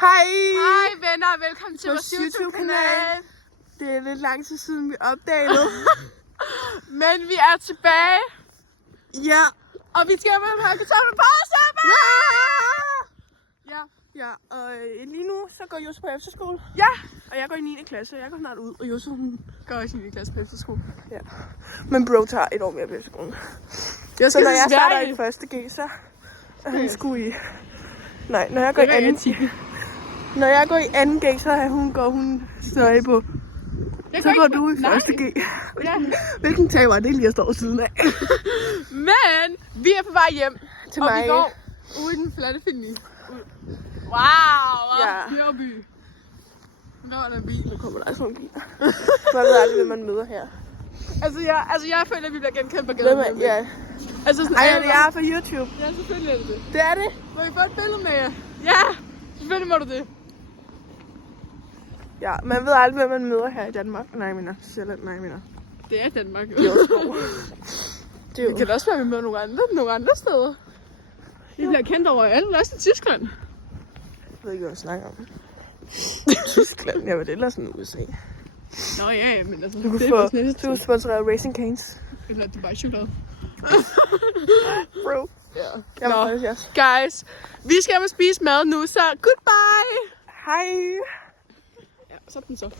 Hej! Hej venner, og velkommen til vores YouTube-kanal. Det er lidt lang tid siden, vi opdagede. Men vi er tilbage, Ja. og vi skal med have kartofler på sammen. Ja. Ja, og lige nu så går Josef på efterskole. Ja. Og jeg går i 9. klasse, jeg går snart ud, og Josef hun... Går også i klasse på efterskole. Ja. Men bro tager et år mere på efterskolen. Jeg Så når jeg starter Sverige. i første G, så er han sgu i... Nej, når jeg går i anden G... Når jeg går i anden G, så går hun stadig på... Så går du i første G. Hvilken tag var det lige at stå siden af? Men vi er på vej hjem. Til og mig. vi går ude i den flotte film. Wow, Ja. Fjørby. Der var der bil. Nu kommer der sådan nogle biler. Man ved aldrig, hvem man møder her. Altså jeg føler, at vi bliver genkendt på Hvem gaden. er... Ja. Altså sådan, Ej, jeg er fra YouTube. Ja, selvfølgelig er det det. Det er det. Må vi få et billede med jer? Ja, selvfølgelig må du det. Ja, man ved aldrig, hvem man møder her i Danmark. Nej, jeg mener. Sjælland, nej, jeg mener. Det er Danmark. Det er også det er Det jo... kan da også være, at vi møder nogle andre steder. Vi bliver kendt overalt, også i Tyskland. Jeg ved ikke, hvad jeg snakker om. Tyskland, jeg ved ellers sådan USA. Nå ja, men altså, Du det er kunne vores få... næste. Du kunne sponsorere Racing Canes. Eller Dubai chokolade. Bro. Ja. Jeg Nå, var faktisk også. guys, vi skal hjem og spise mad nu, så goodbye! Hej. Ja, sådan så.